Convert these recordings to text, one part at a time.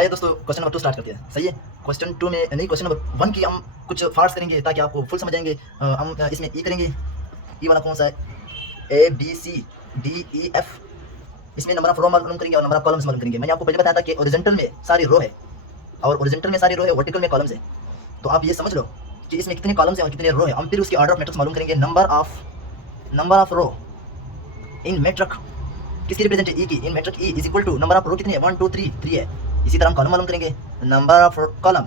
आइए दोस्तों question number 2 start करते हैं। सही है, क्वेश्चन 2 में नहीं, क्वेश्चन नंबर 1 की हम कुछ फार्ट्स करेंगे ताकि आपको फुल समझ आएंगे। हम इसमें ई करेंगे। ई वाला कौन सा है? A B C D E F. इसमें नंबर ऑफ रो मालूम करेंगे और नंबर ऑफ कॉलम्स मालूम करेंगे। मैंने आपको पहले बताया था कि ओरिजेंटल में सारी रो है और ओरिजेंटल में सारी रो है, वर्टिकल में कॉलम्स है। तो आप ये समझ लो कि इसमें कितने कॉलम्स हैं और कितने रो है। हम फिर उसकी ऑर्डर ऑफ मैट्रिक्स मालूम करेंगे। Number of row in matrix किसकी रिप्रेजेंट है? ई की। In matrix E is equal to number of row कितनी है? 1 2 3 3 है। इसी तरह हम कॉलम मालूम करेंगे। Number of column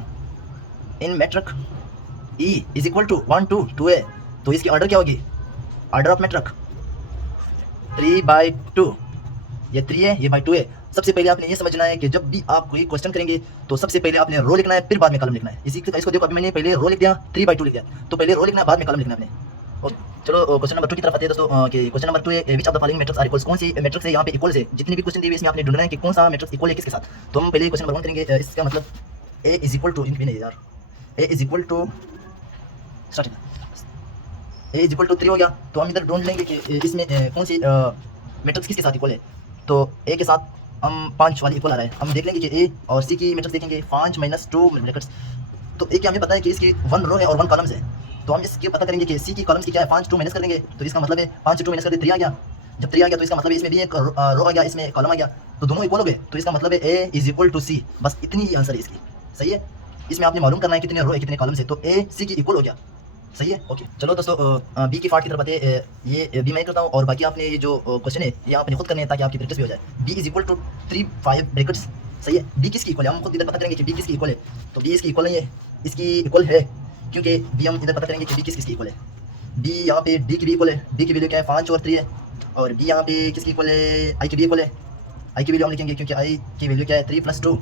in matrix E is equal to 1 2 2 है। तो इसकी ऑर्डर क्या होगी? Order of matrix 3/2। ये 3 है, ये बाई 2 है। सबसे पहले आपने ये समझना है कि जब भी आप कोई क्वेश्चन करेंगे तो सबसे पहले आपने रो लिखना है, फिर बाद में कॉलम लिखना है। इसको देखो, अभी मैंने पहले रो लिख दिया, 3/2 लिख दिया, तो पहले रो लिखना है, बाद में कॉलम लिखना है आपने। चलो क्वेश्चन नंबर 2 की तरफ आते हैं दोस्तों। कि क्वेश्चन नंबर 2 है which of the following matrix are equals. कौन सी मैट्रिक्स है यहाँ पे इक्वल्स है? जितनी भी क्वेश्चन दी हुई इसमें आपने ढूंढना है कि कौन सा मैट्रिक्स इक्वल है किसके साथ। तो हम पहले क्वेश्चन नंबर 1 करेंगे। इसका मतलब ए इज इक्वल टू यार, A is equal to start, A is equal to 3 हो गया। तो हम इधर ढूंढ लेंगे कि इसमें कौन सी मैट्रिक्स किसके साथ इक्वल है। तो ए के साथ हम 5 वाली इक्वल आ रहा है। हम देख लेंगे कि ए और सी की मैट्रिक्स देखेंगे, 5 - 2 ब्रैकेट्स। तो ए की हमें पता है कि इसकी 1 रो है और 1 कॉलम्स है। तो हम इसके पता करेंगे कि सी की कॉलम्स की क्या है। 5 2 माइनस कर देंगे, तो इसका मतलब है 5 2 माइनस कर दे 3 आ गया। जब 3 आ गया तो इसका मतलब है इसमें भी एक रो आ गया, इसमें कॉलम आ गया, तो दोनों इक्वल हो गए। तो इसका मतलब है ए इज इक्वल टू सी। बस इतनी ही आंसर है इसकी। सही है, इसमें आपने मालूम करना है कितने रो है कितने कॉलम्स है। तो ए सी की इक्वल हो गया। सही है, ओके। चलो दोस्तों बी की पार्ट की तरफ आते हैं। ये बी मैं करता हूँ और बाकी आपने ये जो क्वेश्चन है ये आपने खुद करने हैं ताकि आपकी प्रैक्टिस भी हो जाए। B is equal to 3 5 brackets. सही है, बी किसकी इक्वल है हम खुद इधर पता करेंगे कि बी किसकी इक्वल है। तो बी इसकी इक्वल नहीं है, इसकी इक्वल है, क्योंकि बी हम इधर पता करेंगे कि बी किसकी इक्वल है। बी यहाँ पे डी की भी इक्वल है। डी की वैल्यू क्या है? 5 और 3 है। और बी यहाँ पे किसकी इक्वल है? आई की भी इक्वल है। आई की वैल्यू हम लिखेंगे क्योंकि आई की वैल्यू क्या है? 3 + 2।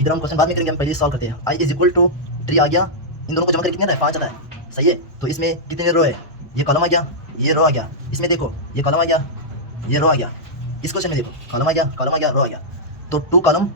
इधर हम क्वेश्चन बाद में करेंगे, हम पहले सॉल्व करते हैं। आई इज इक्वल टू 3 आ गया, इन दोनों को जमा करके कितने आता है? 5 आता है। सही है, तो इसमें कितने रो है? ये कॉलम आ गया, ये रो आ गया। इसमें देखो, ये कॉलम आ गया, ये रो आ गया। इस क्वेश्चन में देखो, कॉलम आ गया, रो आ गया। तो 2 कॉलम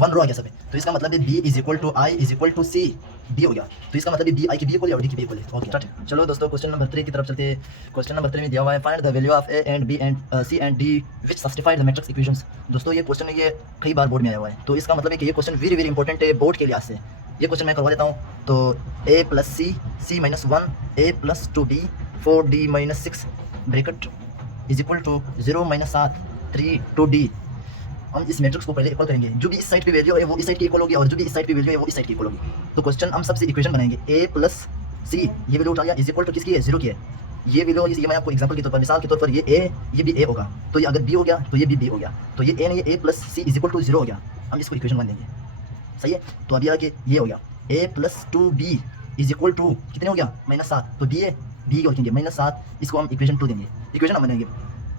1 रो आ गया सब है। तो इसका मतलब है B is equal to I is equal to C D हो गया। तो इसका मतलब है बी आई की बी इक्वल है और डी की बी इक्वल है। Okay start. चलो दोस्तों क्वेश्चन नंबर 3 की तरफ चलते हैं। क्वेश्चन नंबर 3 में दिया हुआ है find the value of A and B and C and D which satisfied the matrix equations. दोस्तों ये क्वेश्चन ये कई बार बोर्ड में आया हुआ है, तो इसका मतलब है कि ये क्वेश्चन वेरी वेरी इंपॉर्टेंट है बोर्ड के लिहाज से। ये क्वेश्चन मैं करवा देता हूँ। तो a + c c - 1 a + 2d 4d - 6 bracket is equal to 0 - 7 3 2d। हम इस मैट्रिक्स को पहले इक्वल करेंगे। जो भी इस साइड पे वैल्यू है वो इस साइड की इक्वल होगी और जो भी इस साइड पे वैल्यू है वो इस साइड की इक्वल होगी। तो क्वेश्चन हम सबसे इक्वेशन बनाएंगे। a + c ये वैल्यू उठा लिया इज इक्वल टू किसकी है? 0 की है। ये वैल्यू ये मैं आपको एग्जांपल के तौर पर, मिसाल के तौर पर ये a ये भी a होगा, तो ये अगर b हो गया तो ये भी b हो गया। तो ये a नहीं, ये a + c is equal to 0 हो गया। हम इसको इक्वेशन 1 देंगे। सही है, तो अभी आगे ये हो गया a + 2b is equal to कितने हो गया? -7। तो b है, b को लिखेंगे -7, इसको हम इक्वेशन 2 देंगे। इक्वेशन हम बनाएंगे।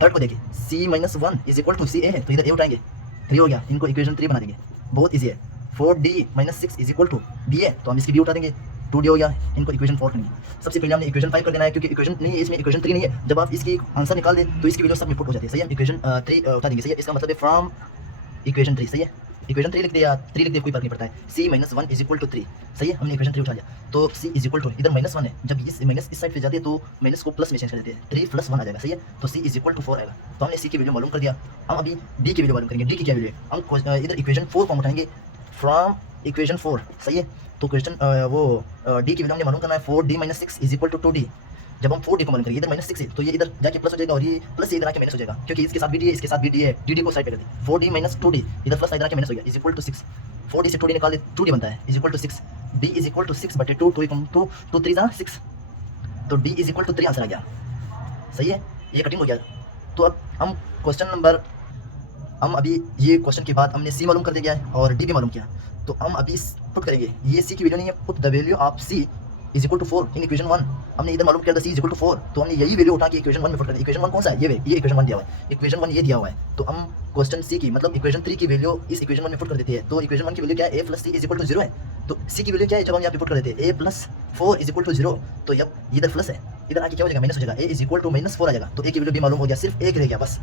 थर्ड को देखिए, c - 1 is equal to c a है, तो इधर a उठाएंगे, 3 हो गया, इनको इक्वेशन 3 बना देंगे। बहुत ईजी है। 4d - 6 is equal to b है, तो हम इसकी b उठा देंगे, 2d हो गया, इनको इक्वेशन 4 करेंगे। सबसे पहले हमने इक्वेशन 5 कर देना है, क्योंकि इक्वेशन नहीं है इसमें, इक्वेशन 3 नहीं है। जब आप इसकी आंसर निकाल दें तो इसकी वैल्यू सब में पुट हो जाती है। सही है, इक्वेशन 3 उठा देंगे। सही है, इसका मतलब है फ्रॉम इक्वेशन 3। सही है, इक्वेशन 3 लिख दिया, 3 लिख दिया, कोई फर्क नहीं पड़ता है। c - 1 is equal to 3। सही है, हमने इक्वेशन 3 उठा लिया। तो c इज इक्वल टू, इधर -1 है, जब इस माइनस इस साइड पे जाती है तो माइनस को प्लस में चेंज कर देते हैं, 3 + 1 आ जाएगा। सही है, तो c इज इक्वल टू 4 आएगा। तो हमने c की वैल्यू मालूम कर दिया। हम अभी d की वैल्यू मालूम करेंगे। d की क्या वैल्यू है? हम इधर इक्वेशन 4 फॉर्म उठाएंगे फ्रॉम इक्वेशन 4। सही है, तो क्वेश्चन d की वैल्यू हमने मालूम करना है 4d - 6 is equal to 2d। जब हम 4d को मालूम करेंगे, इधर -6 है तो ये इधर जाके प्लस हो जाएगा और ये प्लस इधर आके माइनस हो जाएगा, क्योंकि इसके साथ भी d है, इसके साथ भी d है। dd को साइड पे कर दे, 4d - 2d इधर प्लस इधर आके माइनस हो गया, इज इक्वल टू 6। 4d से 2d निकाल दे, 2d बनता है, is equal to 6। d is equal to 6/2, 2 3 6, तो d is equal to 3 answer आ गया। सही है, ये कटिंग हो गया। तो अब हम अभी ये क्वेश्चन के बाद हमने c मालूम कर दिया है और d भी मालूम किया। तो हम अभी पुट करेंगे, ये c की वैल्यू नहीं है, put the value of c is equal to 4 in equation 1। हमने इधर मालूम किया था c इज इक्वल टू 4, तो हमने यही वैल्यू उठा के इक्वेशन 1 में पुट कर दी। इक्वेशन 1 कौन सा है? ये इक्वेशन 1 दिया हुआ है, इक्वेशन 1 ये दिया हुआ है। तो हम क्वेश्चन c की मतलब इक्वेशन 3 की वैल्यू इस इक्वेशन 1 में पुट कर देते हैं। तो इक्वेशन 1 की वैल्यू क्या है? a + c is equal to 0 है। तो c की वैल्यू क्या है जब हम यहाँ पे पुट कर देते हैं? a + 4 is equal to 0। तो जब इधर प्लस है, इधर आके क्या हो जाएगा? माइनस हो जाएगा, a इज इक्वल टू -4 आ जाएगा। तो a की वैल्यू भी मालूम हो गया, सिर्फ एक रह गया बस।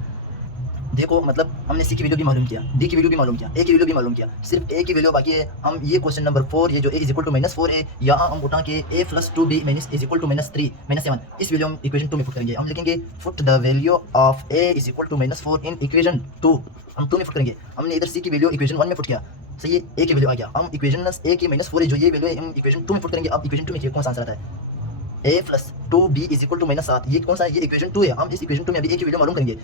देखो मतलब हमने सी की वैल्यू भी मालूम किया, डी की वैल्यू भी मालूम किया, ए की वैल्यू भी मालूम किया, सिर्फ ए की वैल्यू बाकी है। हम ये क्वेश्चन नंबर 4, ये जो ए इज इक्वल टू -4 है, यहाँ हम उठा के a plus 2b is equal to -3 -7, इस वैल्यू हम इक्वेशन 2 में पुट करेंगे। हम लिखेंगे put the value of a is equal to -4 in equation 2, हम 2 में पुट करेंगे। हमने इधर सी की वैल्यू इक्वेशन 1 में पुट किया, सही है, ए की वैल्यू आ गया। हम इक्वेशन a की -4 है जो ये वैल्यू है, हम इक्वेशन 2 में पुट करेंगे। अब इक्वेशन 2 में कौन सा आंसर आता है, a plus 2b is equal to -7, ये कौन सा है, ये इक्वेशन 2 है। हम इस इक्वेशन 2 में अभी a की वैल्यू मालूम करेंगे,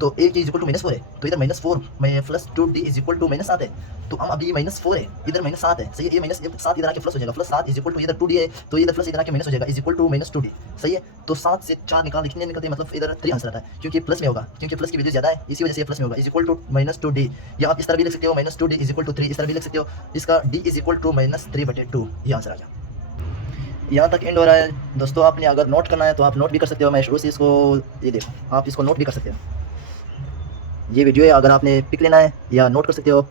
तो a इज इक्वल टू -4 है, तो इधर -4 में plus 2d is equal to -7 है, तो हम अभी -4 है, इधर -7 है, सही है, ये -7 इधर आके प्लस हो जाएगा, प्लस 7 इज इक्वल टू इधर 2d है, तो इधर प्लस इधर आके माइनस हो जाएगा, इज इक्वल टू -2d, सही है। तो 7 से 4 निकाल कितने निकलते हैं, मतलब इधर 3 आंसर आता है, क्योंकि प्लस में होगा, क्योंकि प्लस की वैल्यू ज़्यादा है, इसी वजह से प्लस में होगा, इज इक्वल टू -2d, या आप इस तरह भी लिख सकते हो -2d इज इक्वल टू 3, इस तरह भी लिख सकते हो, इसका d इज इक्वल टू -3/2, ये आंसर आ गया। यहाँ तक एंड हो रहा है दोस्तों। आपने अगर नोट करना है तो आप नोट भी कर सकते हो, मैं शुरू से इसको, ये देखो आप इसको नोट भी कर सकते हो, ये वीडियो है, अगर आपने पिक लेना है या नोट कर सकते हो।